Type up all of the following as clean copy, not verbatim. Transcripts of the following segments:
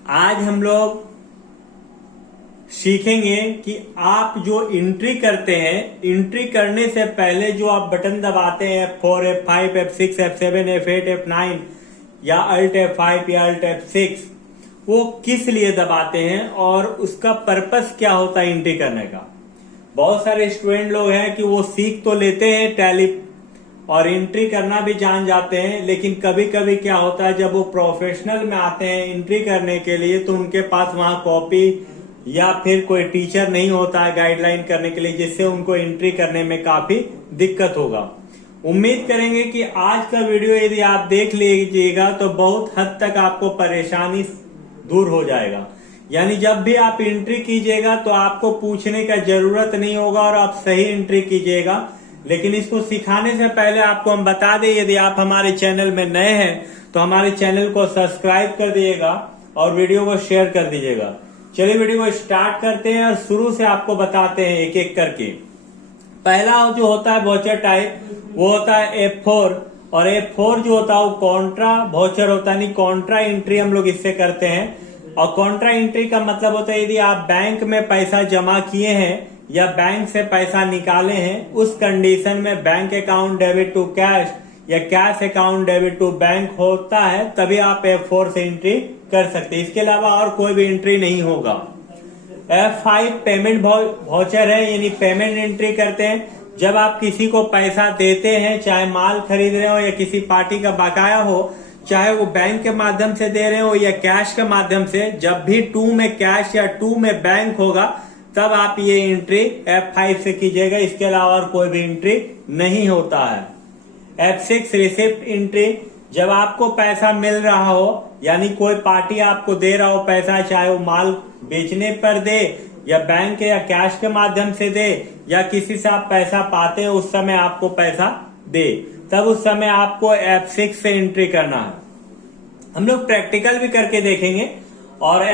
आज हम लोग सीखेंगे कि आप जो एंट्री करते हैं, एंट्री करने से पहले जो आप बटन दबाते हैं F4, F5, F6, F7, F8, F9 या Alt F5 या Alt F6, वो किस लिए दबाते हैं और उसका पर्पस क्या होता है एंट्री करने का। बहुत सारे स्टूडेंट लोग हैं कि वो सीख तो लेते हैं टैली और एंट्री करना भी जान जाते हैं, लेकिन कभी कभी क्या होता है जब वो प्रोफेशनल में आते हैं एंट्री करने के लिए तो उनके पास वहां कॉपी या फिर कोई टीचर नहीं होता है गाइडलाइन करने के लिए, जिससे उनको एंट्री करने में काफी दिक्कत होगा। उम्मीद करेंगे कि आज का वीडियो यदि आप देख लीजिएगा तो बहुत हद तक आपको परेशानी दूर हो जाएगा। यानी जब भी आप एंट्री कीजिएगा तो आपको पूछने का जरूरत नहीं होगा और आप सही एंट्री कीजिएगा। लेकिन इसको सिखाने से पहले आपको हम बता दें, यदि आप हमारे चैनल में नए हैं तो हमारे चैनल को सब्सक्राइब कर दीजिएगा और वीडियो को शेयर कर दीजिएगा। चलिए वीडियो को स्टार्ट करते हैं और शुरू से आपको बताते हैं एक एक करके। पहला जो होता है वॉचर टाइप वो होता है F4, और F4 जो होता है वो कॉन्ट्रा वॉचर होता है, नहीं कॉन्ट्रा एंट्री हम लोग इससे करते हैं। और कॉन्ट्रा एंट्री का मतलब होता है यदि आप बैंक में पैसा जमा किए हैं या बैंक से पैसा निकाले हैं, उस कंडीशन में bank account debit to cash या cash account debit to bank होता है, तभी आप F4 से एंट्री कर सकते हैं। इसके अलावा और कोई भी एंट्री नहीं होगा। F5 पेमेंट वाउचर है, यानी पेमेंट एंट्री करते हैं। जब आप किसी को पैसा देते हैं, चाहे माल खरीद रहे हो या किसी पार्टी का बकाया हो, चाहे वो बैंक के माध्यम से दे रहे हो या कैश के माध्यम से, जब भी 2 में कैश या 2 में बैंक होगा तब आप ये एंट्री F5 से कीजिएगा। इसके अलावा और कोई भी एंट्री नहीं होता है। F6 रिसिप्ट एंट्री, जब आपको पैसा मिल रहा हो, यानी कोई पार्टी आपको दे रहा हो पैसा, चाहे वो माल बेचने पर दे या बैंक या कैश के माध्यम से दे या किसी से आप पैसा पाते हैं उस समय आपको पैसा दे, तब उस समय आपको F6 से एंट्री करना है। हम लोग प्रैक्टिकल भी करके देखेंगे। और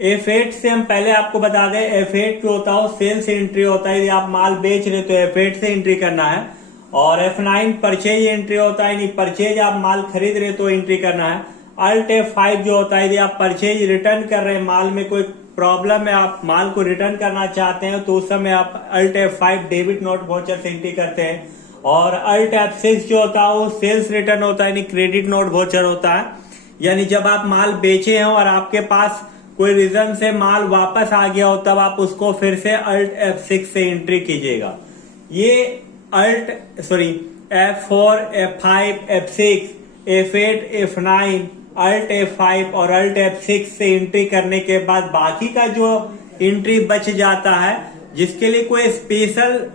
F8 से हम पहले आपको बता दें, F8 जो होता है सेल्स एंट्री होता है। यदि आप माल बेच रहे तो F8 से एंट्री करना है। और F9 परचेज एंट्री होता है, यानी परचेज आप माल खरीद रहे तो एंट्री करना है। Alt F5 जो होता है यदि आप परचेज रिटर्न कर रहे हैं, माल में कोई प्रॉब्लम है, आप माल को रिटर्न करना चाहते हैं तो उस समय आप Alt F5 debit note voucher से एंट्री करते हैं। और Alt F6 जो होता है वो सेल्स रिटर्न होता है, यानी क्रेडिट नोट वाउचर होता है। यानी जब आप माल बेचे हैं और आपके पास कोई रीजन से माल वापस आ गया हो तब आप उसको फिर से Alt F6 से एंट्री कीजिएगा। ये F4, F5, F6, F8, F9, Alt F5 और Alt F6 से एंट्री करने के बाद बाकी का जो एंट्री बच जाता है, जिसके लिए कोई स्पेशल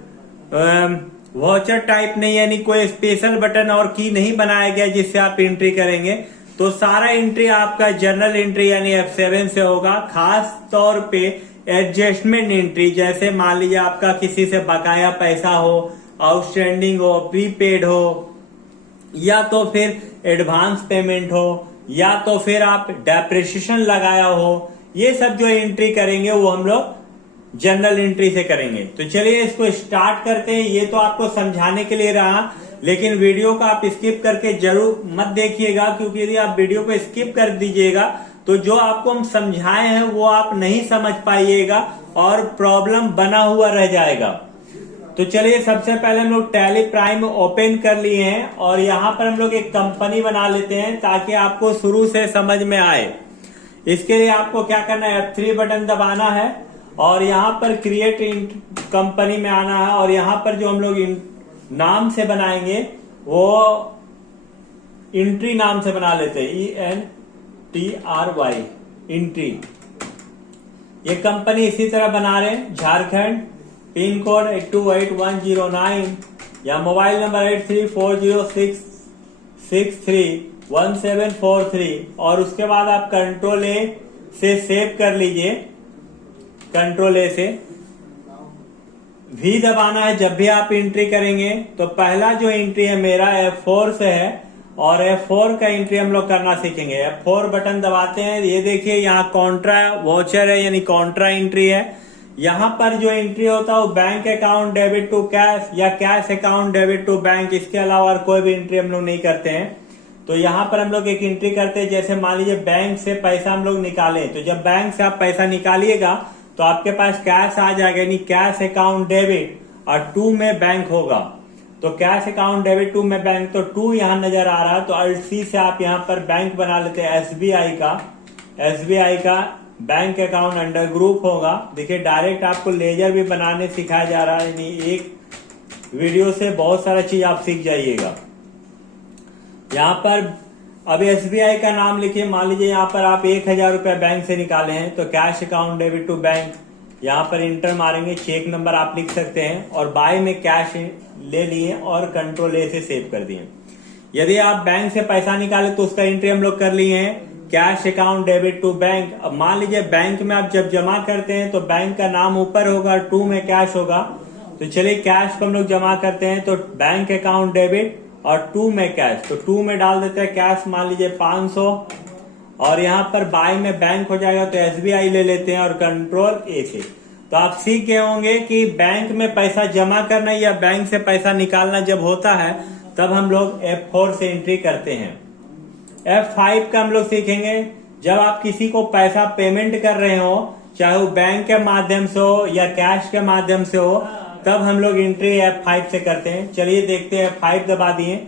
वाउचर टाइप नहीं, यानी कोई स्पेशल बटन और की नहीं बनाया गया जिससे आप एंट्री करेंगे, तो सारा एंट्री आपका जनरल एंट्री यानी F7 से होगा। खास तौर पे एडजस्टमेंट एंट्री, जैसे मान लीजिए आपका किसी से बकाया पैसा हो, आउटस्टैंडिंग हो, प्रीपेड हो, या तो फिर एडवांस पेमेंट हो, या तो फिर आप डेप्रिसिएशन लगाया हो, ये सब जो एंट्री करेंगे वो हम लोग जनरल एंट्री से करेंगे। तो चलिए इसको स्टार्ट करते हैं। ये तो आपको समझाने के लिए रहा, लेकिन वीडियो को आप स्किप करके जरूर मत देखिएगा, क्योंकि यदि आप वीडियो को स्किप कर दीजिएगा तो जो आपको हम समझाए हैं वो आप नहीं समझ पाइएगा और प्रॉब्लम बना हुआ रह जाएगा। तो चलिए सबसे पहले हम लोग टैली प्राइम ओपन कर लिए हैं और यहाँ पर हम लोग एक कंपनी बना लेते हैं ताकि आपको शुरू से समझ में आए। इसके लिए आपको क्या करना है, F3 बटन दबाना है और यहाँ पर क्रिएट कंपनी में आना है। और यहाँ पर जो हम लोग नाम से बनाएंगे वो एंट्री नाम से बना लेते हैं, ENTRY एंट्री। ये कंपनी इसी तरह बना रहे हैं, झारखंड, पिन कोड 828109 या मोबाइल नंबर 8340663173 और उसके बाद आप कंट्रोल A से सेव कर लीजिए। कंट्रोल A से V दबाना है जब भी आप एंट्री करेंगे। तो पहला जो एंट्री है मेरा F4 से है और F4 का एंट्री हम लोग करना सीखेंगे। F4 बटन दबाते हैं, ये देखिए यहाँ कॉन्ट्रा वाउचर है, यानी कॉन्ट्रा एंट्री है। यहाँ पर जो एंट्री होता है वो bank account debit to cash या cash account debit to bank, इसके अलावा और कोई भी एंट्री हम लोग नहीं करते हैं। तो यहाँ पर हम लोग एक एंट्री करते हैं, जैसे मान लीजिए बैंक से पैसा हम लोग निकालें, तो जब बैंक से आप पैसा निकालिएगा तो आपके पास कैश आ जाएगा, यानी कैश अकाउंट डेबिट और टू में बैंक होगा। तो कैश अकाउंट डेबिट टू में बैंक, तो टू यहाँ नजर आ रहा है, तो अल्ट सी से आप यहाँ पर बैंक बना लेते हैं एसबीआई का बैंक अकाउंट अंडर ग्रुप होगा। देखिए डायरेक्ट आपको लेजर भी बनाने सिखाया जा रहा है, यानी एक वीडियो से बहुत सारा चीज आप सीख जाइएगा। यहाँ पर अब एसबीआई का नाम लिखिए, मान लीजिए यहाँ पर आप 1000 रुपया बैंक से निकाले हैं, तो cash account debit to bank यहाँ पर इंटर मारेंगे, चेक नंबर आप लिख सकते हैं और बाय में कैश ले लिए और कंट्रोल ए से सेव कर दिए। यदि आप बैंक से पैसा निकाले तो उसका एंट्री हम लोग कर लिए हैं, cash account debit to bank. अब मान लीजिए बैंक में आप जब जमा करते हैं तो बैंक का नाम ऊपर होगा, टू में कैश होगा। तो चलिए कैश को हम लोग जमा करते हैं, तो बैंक अकाउंट डेबिट और टू में कैश, तो टू में डाल देते हैं कैश, मान लीजिए 500 और यहाँ पर बाय में बैंक हो जाएगा, तो एसबीआई ले लेते हैं और कंट्रोल ए से। तो आप सीख गए होंगे कि बैंक में पैसा जमा करना या बैंक से पैसा निकालना जब होता है तब हम लोग F4 से एंट्री करते हैं। F5 का हम लोग सीखेंगे, जब आप किसी को पैसा पेमेंट कर रहे हो, चाहे वो बैंक के माध्यम से हो या कैश के माध्यम से हो, तब हम लोग एंट्री F5 से करते हैं। चलिए देखते हैं, F5 दबा दिए।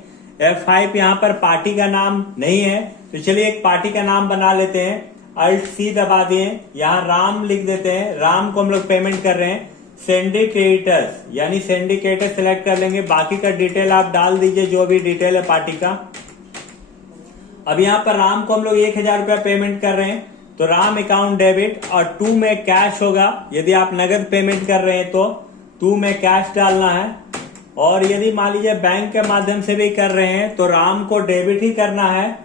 F5 यहाँ पर पार्टी का नाम नहीं है, तो चलिए एक पार्टी का नाम बना लेते हैं, अल्ट सी दबा दिए, यहाँ राम लिख देते हैं। राम को हम लोग पेमेंट कर रहे हैं, सिंडिकेटर्स यानी सिंडिकेटर सिलेक्ट कर लेंगे, बाकी का डिटेल आप डाल दीजिए जो भी डिटेल है पार्टी का। अब यहाँ पर राम को हम लोग 1000 रुपया पेमेंट कर रहे हैं, तो राम अकाउंट डेबिट और टू में कैश होगा। यदि आप नगद पेमेंट कर रहे हैं तो टू में कैश डालना है, और यदि मान लीजिए बैंक के माध्यम से भी कर रहे हैं तो राम को डेबिट ही करना है।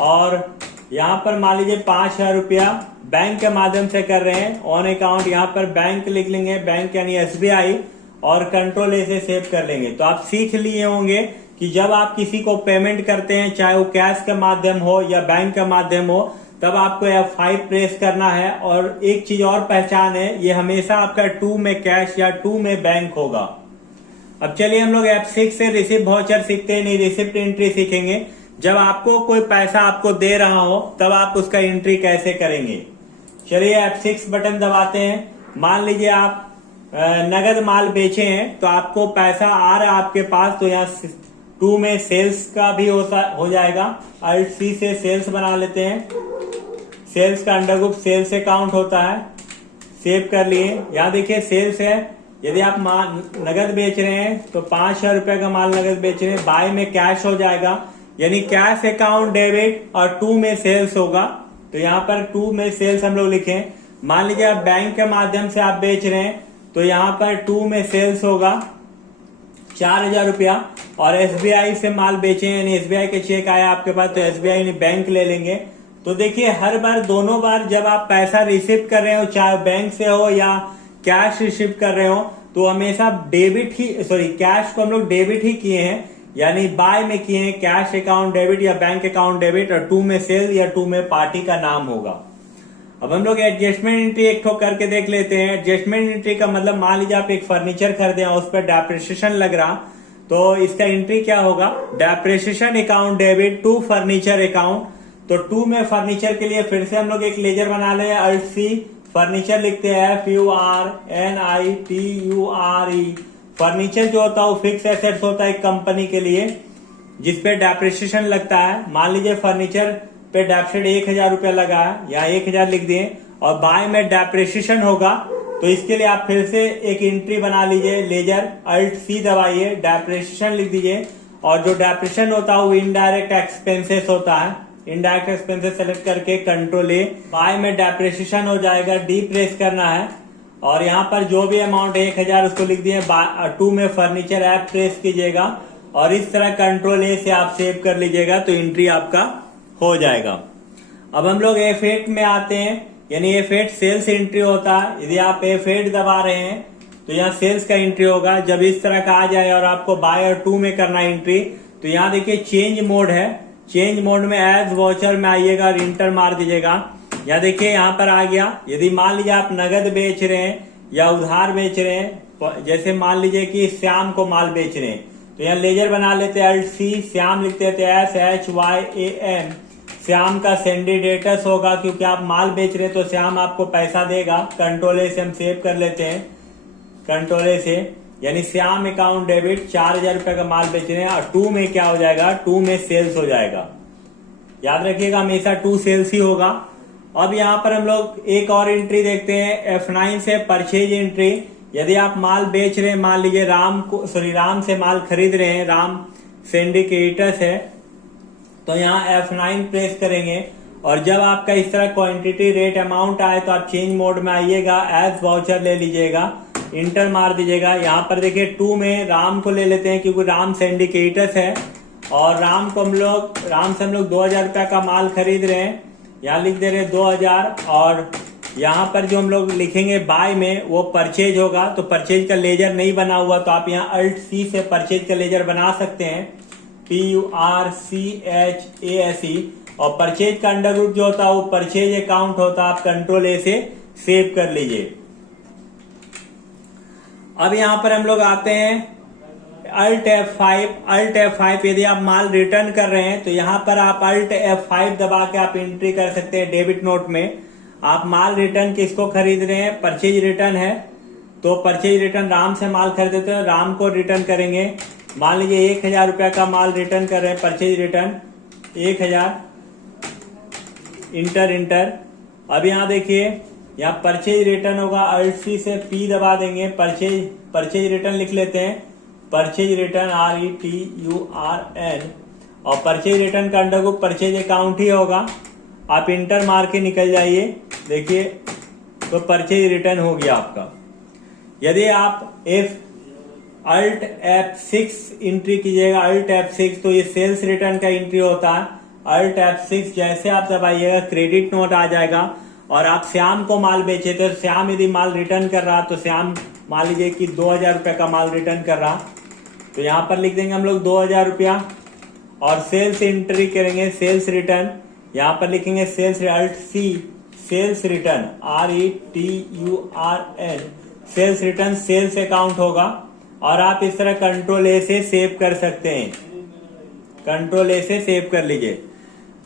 और यहाँ पर मान लीजिए 5000 रुपया बैंक के माध्यम से कर रहे हैं, ऑन अकाउंट यहाँ पर बैंक लिख लेंगे, बैंक यानी एसबीआई, और कंट्रोल ए से सेव कर लेंगे। तो आप सीख लिए होंगे कि जब आप किसी को पेमेंट करते हैं, चाहे वो कैश के माध्यम हो या बैंक का माध्यम हो, तब आपको F5 प्रेस करना है। और एक चीज और पहचान है, ये हमेशा आपका टू में कैश या टू में बैंक होगा। अब चलिए हम लोग F6 से रिसिप्ट वाउचर सीखते हैं, नहीं रिसिप्ट एंट्री सीखेंगे। जब आपको कोई पैसा आपको दे रहा हो तब आप उसका एंट्री कैसे करेंगे। चलिए F6 बटन दबाते हैं। मान लीजिए आप नगद माल बेचे हैं, तो आपको पैसा आ रहा है आपके पास, तो यहाँ टू में सेल्स का भी हो जाएगा, अल्ट सी से सेल्स बना लेते हैं। सेल्स का अंडर ग्रुप सेल्स अकाउंट होता है, सेव कर लिए। यहाँ देखिए सेल्स है, यदि आप नगद बेच रहे हैं तो 5000 रुपए का माल नगद बेच रहे हैं, बाय में कैश हो जाएगा, यानी कैश अकाउंट डेबिट और टू में सेल्स होगा। तो यहाँ पर टू में सेल्स हम लोग लिखें। मान लीजिए आप बैंक के माध्यम से आप बेच रहे हैं, तो यहाँ पर टू में सेल्स होगा 4000 रुपया, और एसबीआई से माल बेचे यानी एसबीआई के चेक आया आपके पास, तो एसबीआई ने बैंक ले लेंगे। तो देखिए हर बार दोनों बार जब आप पैसा रिसीव कर रहे हो, चाहे बैंक से हो या कैश रिसीव कर रहे हो, तो हमेशा डेबिट ही कैश को हम लोग डेबिट ही किए हैं, यानी बाय में किए हैं कैश अकाउंट डेबिट या बैंक अकाउंट डेबिट, और टू में सेल या टू में पार्टी का नाम होगा। अब हम लोग एडजस्टमेंट एंट्री एक ठो करके देख लेते हैं। एडजस्टमेंट एंट्री का मतलब मान लीजिए आप एक फर्नीचर खरीदे हैं, उस पर डेप्रिसिएशन लग रहा, तो इसका एंट्री क्या होगा, depreciation account debit to furniture account. तो टू में फर्नीचर के लिए फिर से हम लोग एक लेजर बना ले, अल्ट सी फर्नीचर लिखते हैं, FURNITURE। फर्नीचर जो होता है वो फिक्स एसेट्स होता है एक कंपनी के लिए, जिसपे डेप्रिसिएशन लगता है। मान लीजिए फर्नीचर पे डेप्रिसिएट 1000 रुपया लगा है, या 1000 लिख दिए, और बाय में डेप्रिसिएशन होगा, तो इसके लिए आप फिर से एक एंट्री बना लीजिए, लेजर अल्ट सी दबाइए, डेप्रिसिएशन लिख दीजिए, और जो डेप्रिसिएशन होता है वो इनडायरेक्ट एक्सपेंसेस होता है, इनडायरेक्ट एक्सपेंसेस सेलेक्ट करके कंट्रोल ए, बाय में डेप्रिसिएशन हो जाएगा, डी प्रेस करना है, और यहाँ पर जो भी अमाउंट 1000 उसको लिख दिए, टू में फर्नीचर ऐप प्रेस कीजिएगा, और इस तरह कंट्रोल ए से आप सेव कर लीजिएगा, तो एंट्री आपका हो जाएगा। अब हम लोग F8 में आते हैं, यानी F8 सेल्स एंट्री होता है। यदि आप F8 दबा रहे हैं तो यहाँ सेल्स का एंट्री होगा। जब इस तरह का आ जाए और आपको बाय और टू में करना एंट्री, तो यहाँ देखिए चेंज मोड है, चेंज मोड में एज वाउचर में आइएगा और इंटर मार दीजिएगा। यहाँ देखिए यहाँ पर आ गया। यदि मान लीजिए आप नगद बेच रहे हैं या उधार बेच रहे हैं, जैसे मान लीजिए कि श्याम को माल बेच रहे हैं, तो तो यहाँ लेजर बना लेते हैं अल्ट सी, श्याम लिख देते हैं SHYAM। श्याम का सेंडिडेटस होगा क्योंकि आप माल बेच रहे हैं तो श्याम आपको पैसा देगा। कंट्रोल ए से हम सेव कर लेते हैं, कंट्रोल ए से, यानी श्याम अकाउंट डेबिट 4000 रुपए का माल बेच रहे हैं। और 2 में क्या हो जाएगा, 2 में सेल्स हो जाएगा। याद रखिएगा हमेशा 2 सेल्स ही होगा। अब यहाँ पर हम लोग एक और एंट्री देखते हैं F9 से परचेज एंट्री। यदि आप माल बेच रहे हैं, मान लीजिए राम से माल खरीद रहे हैं, राम सिंडिकेटर्स है, तो यहाँ F9 प्रेस करेंगे और जब आपका इस तरह क्वांटिटी रेट अमाउंट आए तो आप चेंज मोड में आइएगा, एज वाउचर ले लीजिएगा, इंटर मार दीजिएगा। यहाँ पर देखिए 2 में राम को ले लेते हैं क्योंकि राम सिंडिकेटर्स है और राम से हम लोग 2000 रुपए का माल खरीद रहे हैं। यहाँ लिख दे रहे हैं 2000 और यहाँ पर जो हम लोग लिखेंगे बाय में वो परचेज होगा। तो परचेज का लेजर नहीं बना हुआ तो आप यहाँ अल्ट सी से परचेज का लेजर बना सकते हैं, PURCHASE। और परचेज का अंडर ग्रुप जो होता है वो परचेज अकाउंट होता है, आप कंट्रोल ए से सेव कर लीजिए। अब यहाँ पर हम लोग आते हैं अल्ट F5। यदि आप माल रिटर्न कर रहे हैं तो यहाँ पर आप अल्ट F5 दबा के आप एंट्री कर सकते हैं डेबिट नोट में। आप माल रिटर्न किसको खरीद रहे हैं, परचेज रिटर्न है तो परचेज रिटर्न राम से माल खरीदते हैं, राम को रिटर्न करेंगे। मान लीजिए 1000 रुपए का माल रिटर्न कर रहे हैं, परचेज रिटर्न 1000, इंटर। अब यहाँ देखिए यहाँ परचेज रिटर्न होगा, अल्ट सी से P दबा देंगे, परचेज रिटर्न लिख लेते हैं, परचेज रिटर्न RETURN। और परचेज रिटर्न का अंडर ग्रुप परचेज अकाउंट ही होगा। आप इंटर मार के निकल जाइए, देखिए तो परचेज रिटर्न हो गया आपका। यदि आप अल्ट F6 एंट्री कीजिएगा, अल्ट F6, तो ये सेल्स रिटर्न का एंट्री होता है। अल्ट F6 जैसे आप दबाइएगा क्रेडिट नोट आ जाएगा। और आप श्याम को माल बेचे थे, श्याम यदि माल रिटर्न कर रहा तो श्याम मान लीजिए कि 2000 रुपए का माल रिटर्न कर रहा तो यहाँ पर लिख देंगे हम लोग 2000 रुपया और सेल्स एंट्री करेंगे, सेल्स रिटर्न। यहाँ पर लिखेंगे sales alt C, sales return RETURN। Sales return sales account होगा और आप इस तरह कंट्रोल ए से सेव कर सकते हैं, कंट्रोल ए से सेव कर लीजिए।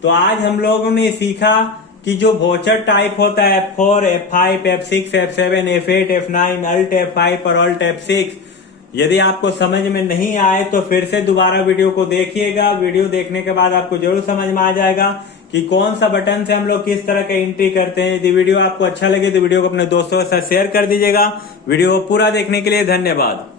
तो आज हम लोगों ने सीखा कि जो वोचर टाइप होता है F4, F5, F6, F7, F8, F9, alt F5 और अल्ट F6, यदि आपको समझ में नहीं आए तो फिर से दोबारा वीडियो को देखिएगा। वीडियो देखने के बाद आपको जरूर समझ में आ जाएगा कि कौन सा बटन से हम लोग किस तरह का एंट्री करते हैं। यदि वीडियो आपको अच्छा लगे तो वीडियो को अपने दोस्तों के साथ शेयर कर दीजिएगा। वीडियो को पूरा देखने के लिए धन्यवाद।